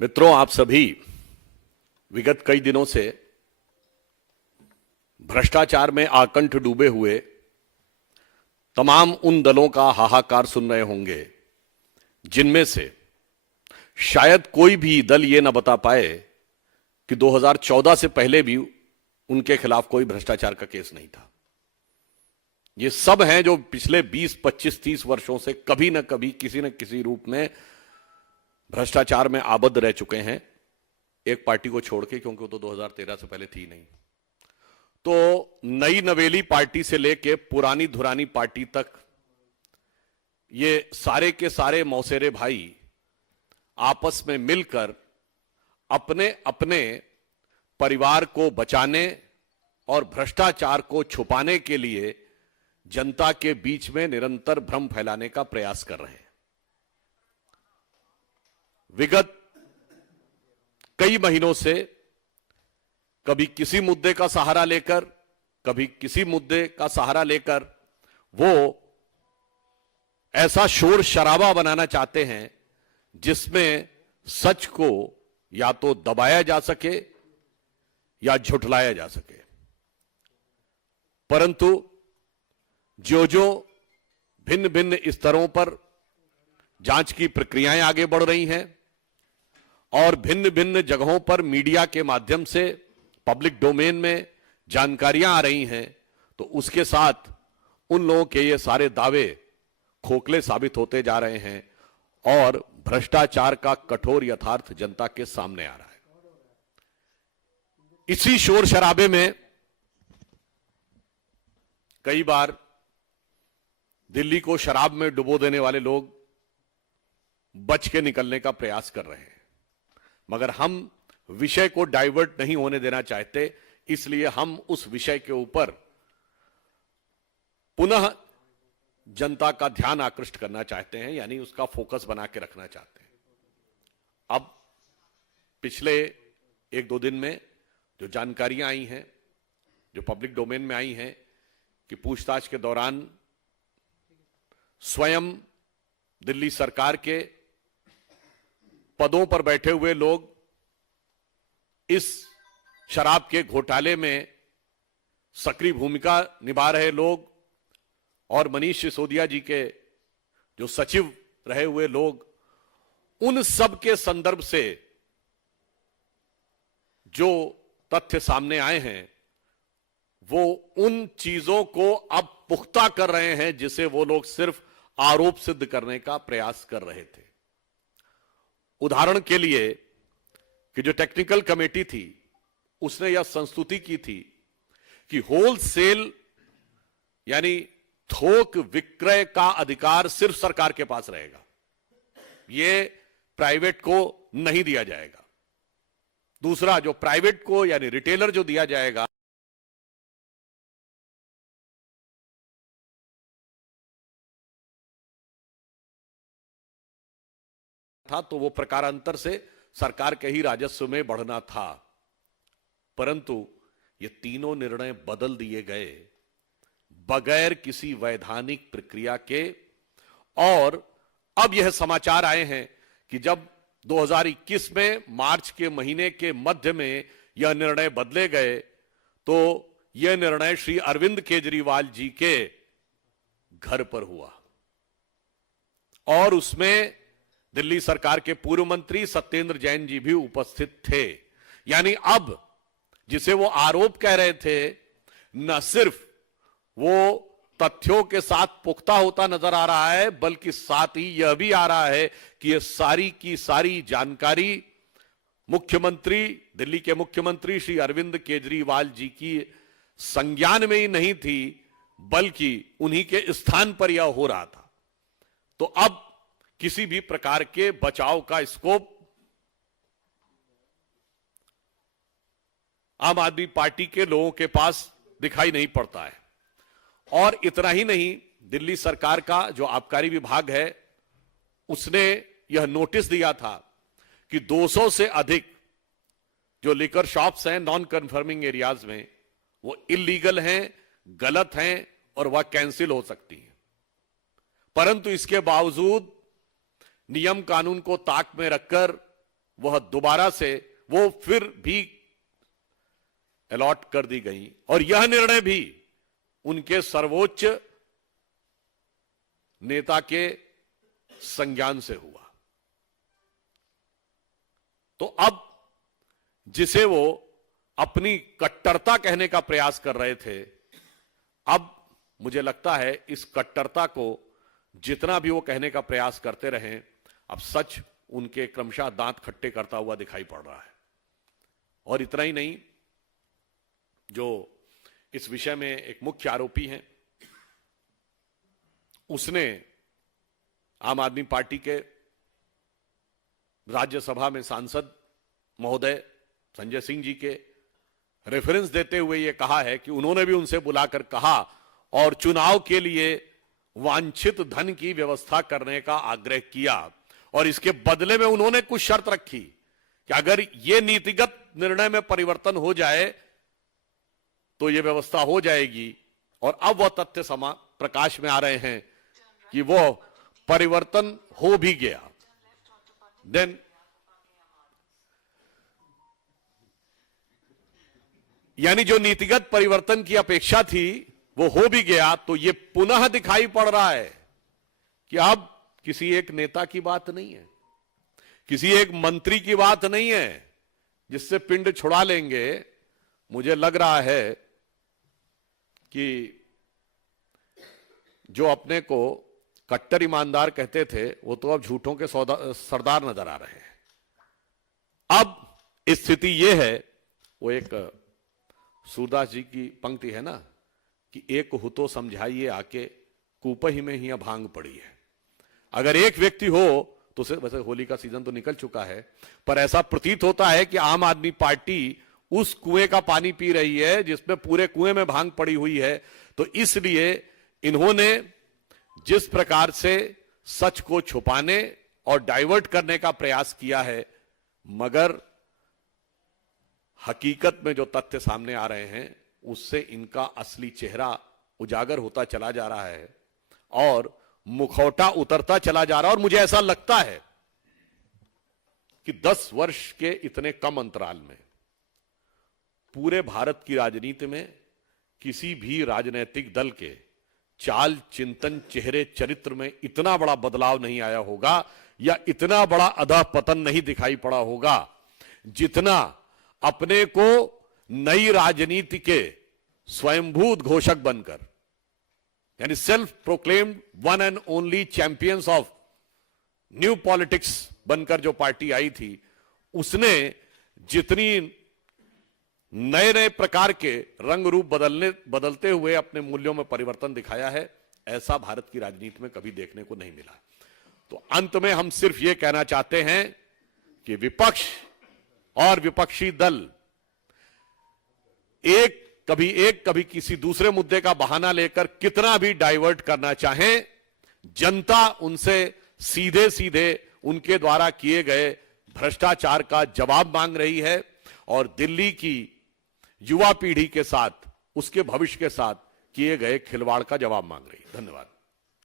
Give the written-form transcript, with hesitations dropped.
मित्रों, आप सभी विगत कई दिनों से भ्रष्टाचार में आकंठ डूबे हुए तमाम उन दलों का हाहाकार सुन रहे होंगे जिनमें से शायद कोई भी दल ये न बता पाए कि 2014 से पहले भी उनके खिलाफ कोई भ्रष्टाचार का केस नहीं था। ये सब हैं जो पिछले 20, 25, 30 वर्षों से कभी न कभी किसी न किसी रूप में भ्रष्टाचार में आबद्ध रह चुके हैं, एक पार्टी को छोड़ के, क्योंकि वो तो 2013 से पहले थी नहीं। तो नई नवेली पार्टी से लेके पुरानी धुरानी पार्टी तक ये सारे के सारे मौसेरे भाई आपस में मिलकर अपने अपने परिवार को बचाने और भ्रष्टाचार को छुपाने के लिए जनता के बीच में निरंतर भ्रम फैलाने का प्रयास कर रहे हैं। विगत कई महीनों से कभी किसी मुद्दे का सहारा लेकर, कभी किसी मुद्दे का सहारा लेकर वो ऐसा शोर शराबा बनाना चाहते हैं जिसमें सच को या तो दबाया जा सके या झुठलाया जा सके। परंतु जो जो भिन्न भिन्न स्तरों पर जांच की प्रक्रियाएं आगे बढ़ रही हैं और भिन्न भिन्न जगहों पर मीडिया के माध्यम से पब्लिक डोमेन में जानकारियां आ रही हैं, तो उसके साथ उन लोगों के ये सारे दावे खोखले साबित होते जा रहे हैं और भ्रष्टाचार का कठोर यथार्थ जनता के सामने आ रहा है। इसी शोर शराबे में कई बार दिल्ली को शराब में डुबो देने वाले लोग बच के निकलने का प्रयास कर रहे हैं, मगर हम विषय को डाइवर्ट नहीं होने देना चाहते, इसलिए हम उस विषय के ऊपर पुनः जनता का ध्यान आकृष्ट करना चाहते हैं, यानी उसका फोकस बना के रखना चाहते हैं। अब पिछले 1-2 दिन में जो जानकारियां आई हैं, जो पब्लिक डोमेन में आई हैं कि पूछताछ के दौरान स्वयं दिल्ली सरकार के पदों पर बैठे हुए लोग, इस शराब के घोटाले में सक्रिय भूमिका निभा रहे लोग और मनीष सिसोदिया जी के जो सचिव रहे हुए लोग, उन सब के संदर्भ से जो तथ्य सामने आए हैं वो उन चीजों को अब पुख्ता कर रहे हैं जिसे वो लोग सिर्फ आरोप सिद्ध करने का प्रयास कर रहे थे। उदाहरण के लिए कि जो टेक्निकल कमेटी थी उसने यह संस्तुति की थी कि होलसेल यानी थोक विक्रय का अधिकार सिर्फ सरकार के पास रहेगा, यह प्राइवेट को नहीं दिया जाएगा। दूसरा, जो प्राइवेट को यानी रिटेलर जो दिया जाएगा था तो वो प्रकारांतर से सरकार के ही राजस्व में बढ़ना था, परंतु ये तीनों निर्णय बदल दिए गए बगैर किसी वैधानिक प्रक्रिया के। और अब यह समाचार आए हैं कि जब 2021 में मार्च के महीने के मध्य में यह निर्णय बदले गए तो यह निर्णय श्री अरविंद केजरीवाल जी के घर पर हुआ और उसमें दिल्ली सरकार के पूर्व मंत्री सत्येंद्र जैन जी भी उपस्थित थे। यानी अब जिसे वो आरोप कह रहे थे, न सिर्फ वो तथ्यों के साथ पुख्ता होता नजर आ रहा है, बल्कि साथ ही यह भी आ रहा है कि यह सारी की सारी जानकारी मुख्यमंत्री, दिल्ली के मुख्यमंत्री श्री अरविंद केजरीवाल जी की संज्ञान में ही नहीं थी, बल्कि उन्हीं के स्थान पर यह हो रहा था। तो अब किसी भी प्रकार के बचाव का स्कोप आम आदमी पार्टी के लोगों के पास दिखाई नहीं पड़ता है। और इतना ही नहीं, दिल्ली सरकार का जो आबकारी विभाग है उसने यह नोटिस दिया था कि 200 से अधिक जो लिकर शॉप्स हैं नॉन कन्फर्मिंग एरियाज में, वो इलीगल हैं, गलत हैं और वह कैंसिल हो सकती हैं। परंतु इसके बावजूद नियम कानून को ताक में रखकर वह दोबारा से वो फिर भी अलॉट कर दी गई और यह निर्णय भी उनके सर्वोच्च नेता के संज्ञान से हुआ। तो अब जिसे वो अपनी कट्टरता कहने का प्रयास कर रहे थे, अब मुझे लगता है इस कट्टरता को जितना भी वो कहने का प्रयास करते रहे, अब सच उनके क्रमशः दांत खट्टे करता हुआ दिखाई पड़ रहा है। और इतना ही नहीं, जो इस विषय में एक मुख्य आरोपी हैं, उसने आम आदमी पार्टी के राज्यसभा में सांसद महोदय संजय सिंह जी के रेफरेंस देते हुए यह कहा है कि उन्होंने भी उनसे बुलाकर कहा और चुनाव के लिए वांछित धन की व्यवस्था करने का आग्रह किया, और इसके बदले में उन्होंने कुछ शर्त रखी कि अगर यह नीतिगत निर्णय में परिवर्तन हो जाए तो यह व्यवस्था हो जाएगी। और अब वह तथ्य प्रकाश में आ रहे हैं कि वो परिवर्तन हो भी गया। देन यानी जो नीतिगत परिवर्तन की अपेक्षा थी वो हो भी गया। तो यह पुनः दिखाई पड़ रहा है कि अब किसी एक नेता की बात नहीं है, किसी एक मंत्री की बात नहीं है जिससे पिंड छुड़ा लेंगे। मुझे लग रहा है कि जो अपने को कट्टर ईमानदार कहते थे वो तो अब झूठों के सरदार नजर आ रहे हैं। अब स्थिति यह है, वो एक सूरदास जी की पंक्ति है ना कि एक हो तो समझाइए आके, कूपही में ही भांग पड़ी है। अगर एक व्यक्ति हो तो वैसे होली का सीजन तो निकल चुका है, पर ऐसा प्रतीत होता है कि आम आदमी पार्टी उस कुएं का पानी पी रही है जिसमें पूरे कुएं में भांग पड़ी हुई है। तो इसलिए इन्होंने जिस प्रकार से सच को छुपाने और डाइवर्ट करने का प्रयास किया है, मगर हकीकत में जो तथ्य सामने आ रहे हैं उससे इनका असली चेहरा उजागर होता चला जा रहा है और मुखौटा उतरता चला जा रहा है। और मुझे ऐसा लगता है कि 10 वर्ष के इतने कम अंतराल में पूरे भारत की राजनीति में किसी भी राजनीतिक दल के चाल, चिंतन, चेहरे, चरित्र में इतना बड़ा बदलाव नहीं आया होगा या इतना बड़ा अधःपतन नहीं दिखाई पड़ा होगा जितना अपने को नई राजनीति के स्वयंभूत घोषक बनकर, यानी self proclaimed one and only champions of new politics बनकर जो पार्टी आई थी, उसने जितनी नए नए प्रकार के रंग रूप बदलते हुए अपने मूल्यों में परिवर्तन दिखाया है, ऐसा भारत की राजनीति में कभी देखने को नहीं मिला। तो अंत में हम सिर्फ यह कहना चाहते हैं कि विपक्ष और विपक्षी दल कभी किसी दूसरे मुद्दे का बहाना लेकर कितना भी डाइवर्ट करना चाहें, जनता उनसे सीधे सीधे उनके द्वारा किए गए भ्रष्टाचार का जवाब मांग रही है और दिल्ली की युवा पीढ़ी के साथ, उसके भविष्य के साथ किए गए खिलवाड़ का जवाब मांग रही है। धन्यवाद।